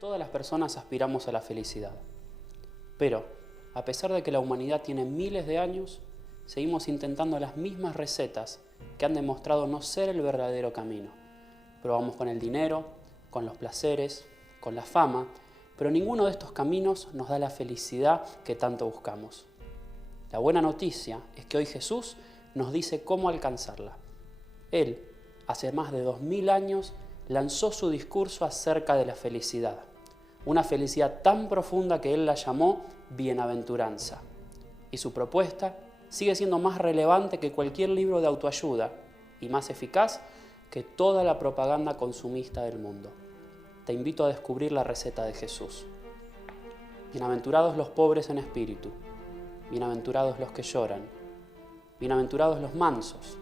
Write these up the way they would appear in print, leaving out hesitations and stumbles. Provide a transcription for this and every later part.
Todas las personas aspiramos a la felicidad, pero a pesar de que la humanidad tiene miles de años, seguimos intentando las mismas recetas que han demostrado no ser el verdadero camino. Probamos con el dinero, con los placeres, con la fama, pero ninguno de estos caminos nos da la felicidad que tanto buscamos. La buena noticia es que hoy Jesús nos dice cómo alcanzarla. Él, hace más de 2000 años, lanzó su discurso acerca de la felicidad. Una felicidad tan profunda que él la llamó bienaventuranza. Y su propuesta sigue siendo más relevante que cualquier libro de autoayuda y más eficaz que toda la propaganda consumista del mundo. Te invito a descubrir la receta de Jesús. Bienaventurados los pobres en espíritu, bienaventurados los que lloran, bienaventurados los mansos,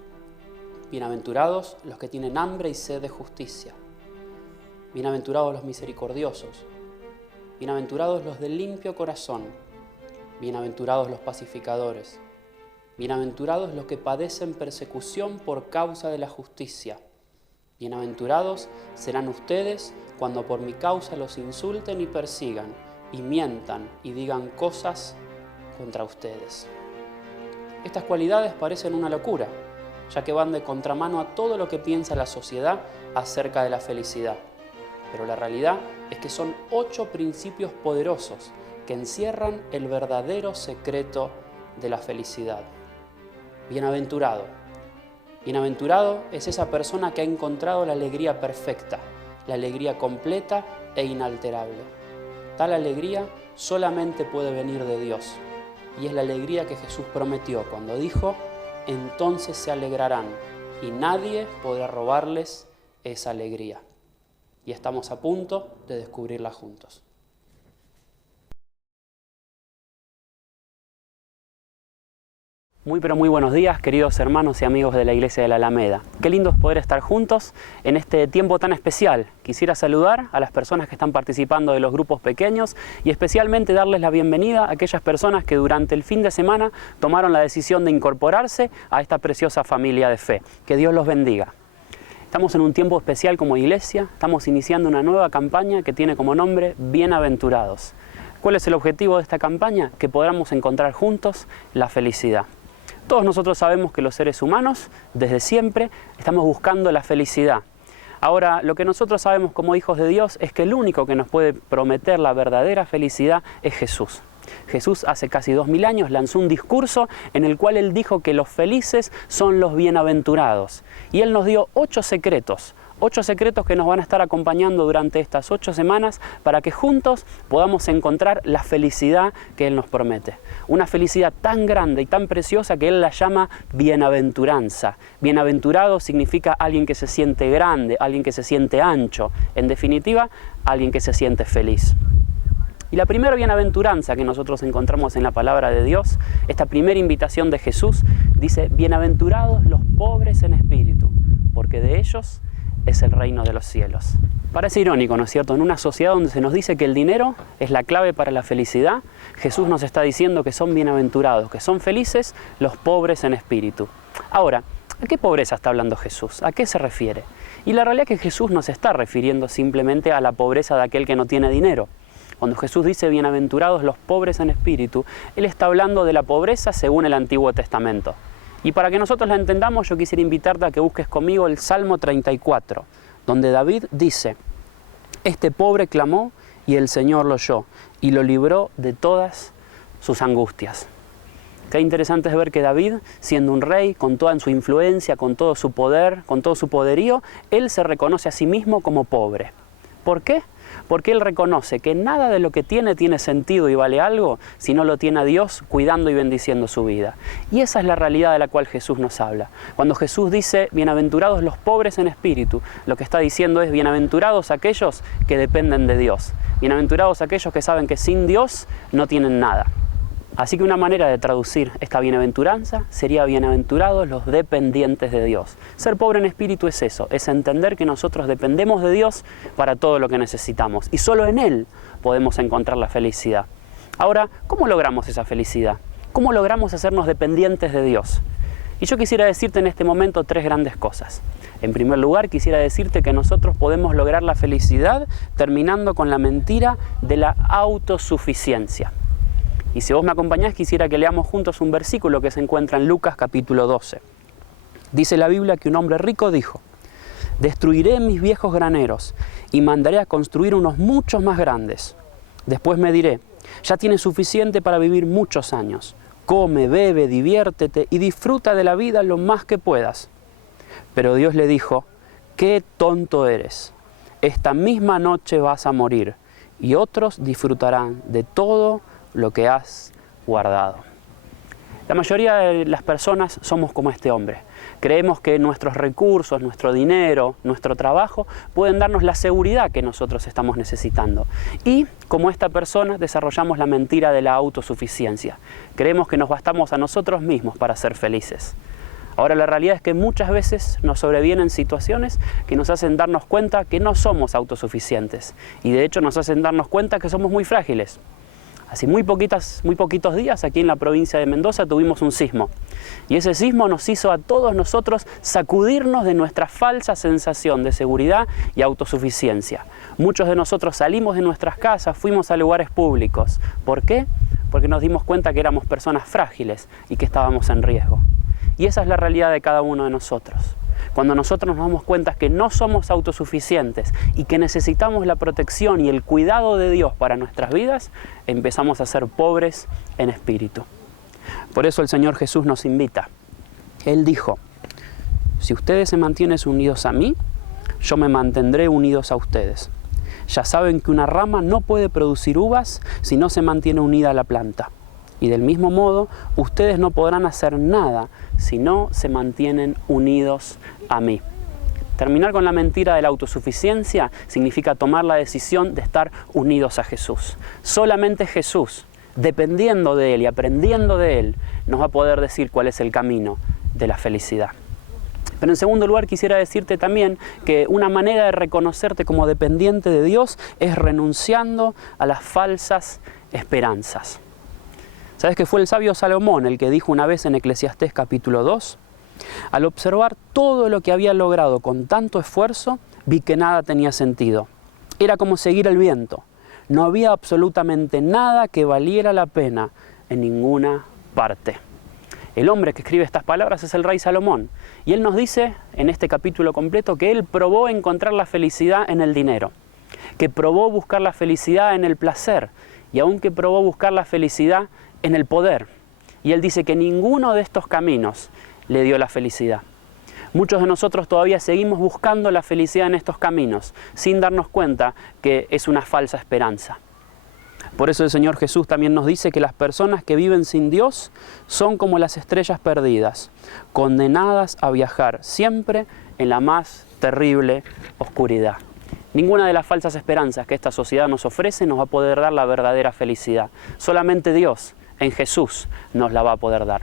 bienaventurados los que tienen hambre y sed de justicia, bienaventurados los misericordiosos, bienaventurados los de limpio corazón, bienaventurados los pacificadores, bienaventurados los que padecen persecución por causa de la justicia. Bienaventurados serán ustedes cuando por mi causa los insulten y persigan, y mientan y digan cosas contra ustedes. Estas cualidades parecen una locura, ya que van de contramano a todo lo que piensa la sociedad acerca de la felicidad. Pero la realidad es que son 8 principios poderosos que encierran el verdadero secreto de la felicidad. Bienaventurado. Bienaventurado es esa persona que ha encontrado la alegría perfecta, la alegría completa e inalterable. Tal alegría solamente puede venir de Dios, y es la alegría que Jesús prometió cuando dijo: entonces se alegrarán, y nadie podrá robarles esa alegría. Y estamos a punto de descubrirla juntos. Muy pero muy buenos días, queridos hermanos y amigos de la Iglesia de la Alameda. Qué lindo es poder estar juntos en este tiempo tan especial. Quisiera saludar a las personas que están participando de los grupos pequeños y especialmente darles la bienvenida a aquellas personas que durante el fin de semana tomaron la decisión de incorporarse a esta preciosa familia de fe. Que Dios los bendiga. Estamos en un tiempo especial como iglesia, estamos iniciando una nueva campaña que tiene como nombre Bienaventurados. ¿Cuál es el objetivo de esta campaña? Que podamos encontrar juntos la felicidad. Todos nosotros sabemos que los seres humanos, desde siempre, estamos buscando la felicidad. Ahora, lo que nosotros sabemos como hijos de Dios es que el único que nos puede prometer la verdadera felicidad es Jesús. Jesús hace casi 2000 años lanzó un discurso en el cual Él dijo que los felices son los bienaventurados. Y Él nos dio 8 secretos. 8 secretos que nos van a estar acompañando durante estas 8 semanas para que juntos podamos encontrar la felicidad que Él nos promete. Una felicidad tan grande y tan preciosa que Él la llama bienaventuranza. Bienaventurado significa alguien que se siente grande, alguien que se siente ancho. En definitiva, alguien que se siente feliz. Y la primera bienaventuranza que nosotros encontramos en la palabra de Dios, esta primera invitación de Jesús, dice: bienaventurados los pobres en espíritu, porque de ellos es el reino de los cielos. Parece irónico, ¿no es cierto? En una sociedad donde se nos dice que el dinero es la clave para la felicidad, Jesús nos está diciendo que son bienaventurados, que son felices los pobres en espíritu. Ahora, ¿a qué pobreza está hablando Jesús? ¿A qué se refiere? Y la realidad es que Jesús no se está refiriendo simplemente a la pobreza de aquel que no tiene dinero. Cuando Jesús dice bienaventurados los pobres en espíritu, Él está hablando de la pobreza según el Antiguo Testamento. Y para que nosotros la entendamos, yo quisiera invitarte a que busques conmigo el Salmo 34, donde David dice: este pobre clamó y el Señor lo oyó y lo libró de todas sus angustias. Qué interesante es ver que David, siendo un rey, con toda su influencia, con todo su poder, con todo su poderío, él se reconoce a sí mismo como pobre. ¿Por qué? Porque él reconoce que nada de lo que tiene sentido y vale algo si no lo tiene a Dios cuidando y bendiciendo su vida. Y esa es la realidad de la cual Jesús nos habla. Cuando Jesús dice bienaventurados los pobres en espíritu, lo que está diciendo es bienaventurados aquellos que dependen de Dios. Bienaventurados aquellos que saben que sin Dios no tienen nada. Así que una manera de traducir esta bienaventuranza sería bienaventurados los dependientes de Dios. Ser pobre en espíritu es eso, es entender que nosotros dependemos de Dios para todo lo que necesitamos y solo en Él podemos encontrar la felicidad. Ahora, ¿cómo logramos esa felicidad? ¿Cómo logramos hacernos dependientes de Dios? Y yo quisiera decirte en este momento tres grandes cosas. En primer lugar, quisiera decirte que nosotros podemos lograr la felicidad terminando con la mentira de la autosuficiencia. Y si vos me acompañás, quisiera que leamos juntos un versículo que se encuentra en Lucas capítulo 12. Dice la Biblia que un hombre rico dijo: destruiré mis viejos graneros y mandaré a construir unos muchos más grandes. Después me diré: ya tienes suficiente para vivir muchos años. Come, bebe, diviértete y disfruta de la vida lo más que puedas. Pero Dios le dijo: qué tonto eres. Esta misma noche vas a morir y otros disfrutarán de todo lo que has guardado. La mayoría de las personas somos como este hombre. Creemos que nuestros recursos, nuestro dinero, nuestro trabajo pueden darnos la seguridad que nosotros estamos necesitando. Y como esta persona desarrollamos la mentira de la autosuficiencia. Creemos que nos bastamos a nosotros mismos para ser felices. Ahora la realidad es que muchas veces nos sobrevienen situaciones que nos hacen darnos cuenta que no somos autosuficientes. Y de hecho nos hacen darnos cuenta que somos muy frágiles. Hace muy poquitos días aquí en la provincia de Mendoza tuvimos un sismo. Y ese sismo nos hizo a todos nosotros sacudirnos de nuestra falsa sensación de seguridad y autosuficiencia. Muchos de nosotros salimos de nuestras casas, fuimos a lugares públicos. ¿Por qué? Porque nos dimos cuenta que éramos personas frágiles y que estábamos en riesgo. Y esa es la realidad de cada uno de nosotros. Cuando nosotros nos damos cuenta que no somos autosuficientes y que necesitamos la protección y el cuidado de Dios para nuestras vidas, empezamos a ser pobres en espíritu. Por eso el Señor Jesús nos invita. Él dijo: si ustedes se mantienen unidos a mí, yo me mantendré unidos a ustedes. Ya saben que una rama no puede producir uvas si no se mantiene unida a la planta. Y del mismo modo, ustedes no podrán hacer nada si no se mantienen unidos a mí. Terminar con la mentira de la autosuficiencia significa tomar la decisión de estar unidos a Jesús. Solamente Jesús, dependiendo de Él y aprendiendo de Él, nos va a poder decir cuál es el camino de la felicidad. Pero en segundo lugar quisiera decirte también que una manera de reconocerte como dependiente de Dios es renunciando a las falsas esperanzas. ¿Sabes que fue el sabio Salomón el que dijo una vez en Eclesiastés capítulo 2? Al observar todo lo que había logrado con tanto esfuerzo, vi que nada tenía sentido. Era como seguir el viento. No había absolutamente nada que valiera la pena en ninguna parte. El hombre que escribe estas palabras es el rey Salomón. Y él nos dice en este capítulo completo que él probó encontrar la felicidad en el dinero, que probó buscar la felicidad en el placer y aún que probó buscar la felicidad en el poder. Y él dice que ninguno de estos caminos le dio la felicidad. Muchos de nosotros todavía seguimos buscando la felicidad en estos caminos, sin darnos cuenta que es una falsa esperanza. Por eso el Señor Jesús también nos dice que las personas que viven sin Dios son como las estrellas perdidas, condenadas a viajar siempre en la más terrible oscuridad. Ninguna de las falsas esperanzas que esta sociedad nos ofrece nos va a poder dar la verdadera felicidad. Solamente Dios, en Jesús, nos la va a poder dar.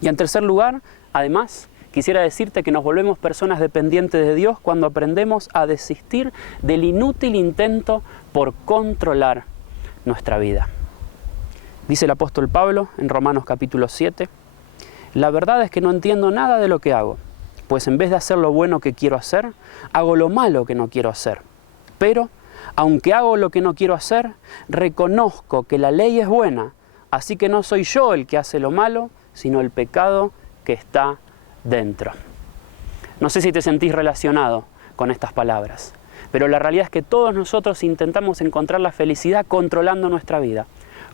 Y en tercer lugar, además, quisiera decirte que nos volvemos personas dependientes de Dios cuando aprendemos a desistir del inútil intento por controlar nuestra vida. Dice el apóstol Pablo en Romanos capítulo 7, la verdad es que no entiendo nada de lo que hago, pues en vez de hacer lo bueno que quiero hacer, hago lo malo que no quiero hacer. Pero, aunque hago lo que no quiero hacer, reconozco que la ley es buena, así que no soy yo el que hace lo malo, sino el pecado que está dentro. No sé si te sentís relacionado con estas palabras, pero la realidad es que todos nosotros intentamos encontrar la felicidad controlando nuestra vida,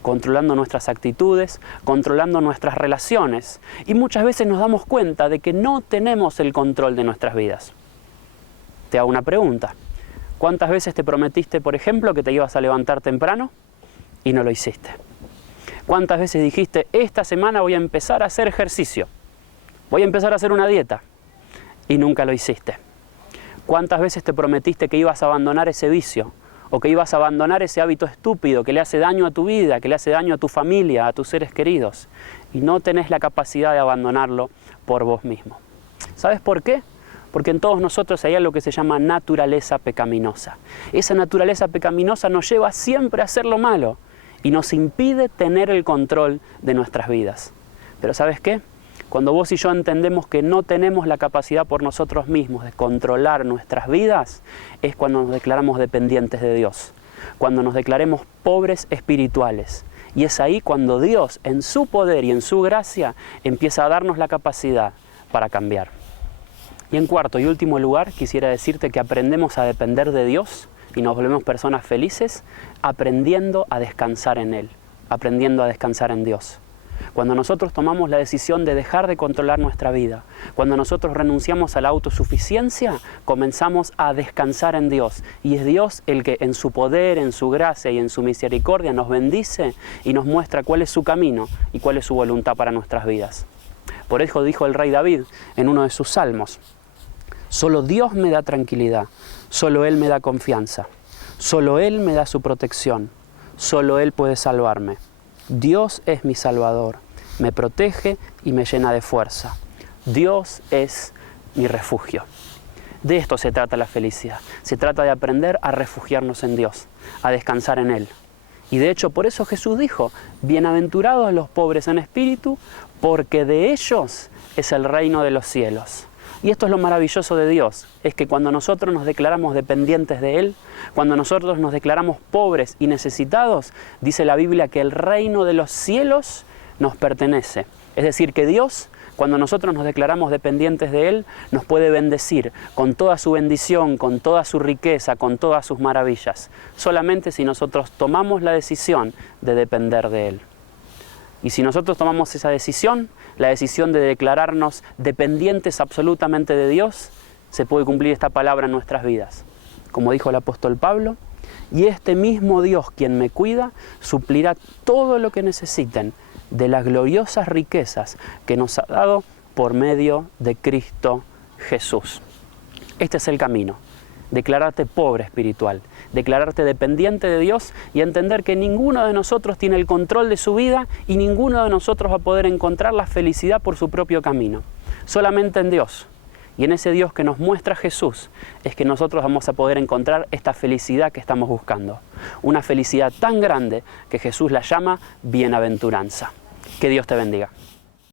controlando nuestras actitudes, controlando nuestras relaciones, y muchas veces nos damos cuenta de que no tenemos el control de nuestras vidas. Te hago una pregunta. ¿Cuántas veces te prometiste, por ejemplo, que te ibas a levantar temprano y no lo hiciste? ¿Cuántas veces dijiste, esta semana voy a empezar a hacer ejercicio, voy a empezar a hacer una dieta, y nunca lo hiciste? ¿Cuántas veces te prometiste que ibas a abandonar ese vicio o que ibas a abandonar ese hábito estúpido que le hace daño a tu vida, que le hace daño a tu familia, a tus seres queridos, y no tenés la capacidad de abandonarlo por vos mismo? ¿Sabes por qué? Porque en todos nosotros hay algo que se llama naturaleza pecaminosa. Esa naturaleza pecaminosa nos lleva siempre a hacer lo malo y nos impide tener el control de nuestras vidas. Pero ¿sabes qué? Cuando vos y yo entendemos que no tenemos la capacidad por nosotros mismos de controlar nuestras vidas, es cuando nos declaramos dependientes de Dios, cuando nos declaremos pobres espirituales. Y es ahí cuando Dios, en su poder y en su gracia, empieza a darnos la capacidad para cambiar. Y en cuarto y último lugar, quisiera decirte que aprendemos a depender de Dios y nos volvemos personas felices aprendiendo a descansar en Él, aprendiendo a descansar en Dios. Cuando nosotros tomamos la decisión de dejar de controlar nuestra vida, cuando nosotros renunciamos a la autosuficiencia, comenzamos a descansar en Dios. Y es Dios el que en su poder, en su gracia y en su misericordia nos bendice y nos muestra cuál es su camino y cuál es su voluntad para nuestras vidas. Por eso dijo el rey David en uno de sus salmos: solo Dios me da tranquilidad, solo Él me da confianza, solo Él me da su protección, solo Él puede salvarme. Dios es mi Salvador, me protege y me llena de fuerza. Dios es mi refugio. De esto se trata la felicidad. Se trata de aprender a refugiarnos en Dios, a descansar en Él. Y de hecho, por eso Jesús dijo: bienaventurados los pobres en espíritu, porque de ellos es el reino de los cielos. Y esto es lo maravilloso de Dios, es que cuando nosotros nos declaramos dependientes de Él, cuando nosotros nos declaramos pobres y necesitados, dice la Biblia que el reino de los cielos nos pertenece. Es decir, que Dios, cuando nosotros nos declaramos dependientes de Él, nos puede bendecir con toda su bendición, con toda su riqueza, con todas sus maravillas, solamente si nosotros tomamos la decisión de depender de Él. Y si nosotros tomamos esa decisión, la decisión de declararnos dependientes absolutamente de Dios, se puede cumplir esta palabra en nuestras vidas. Como dijo el apóstol Pablo: y este mismo Dios, quien me cuida, suplirá todo lo que necesiten de las gloriosas riquezas que nos ha dado por medio de Cristo Jesús. Este es el camino. Declararte pobre espiritual, declararte dependiente de Dios y entender que ninguno de nosotros tiene el control de su vida y ninguno de nosotros va a poder encontrar la felicidad por su propio camino. Solamente en Dios. Y en ese Dios que nos muestra Jesús es que nosotros vamos a poder encontrar esta felicidad que estamos buscando. Una felicidad tan grande que Jesús la llama bienaventuranza. Que Dios te bendiga.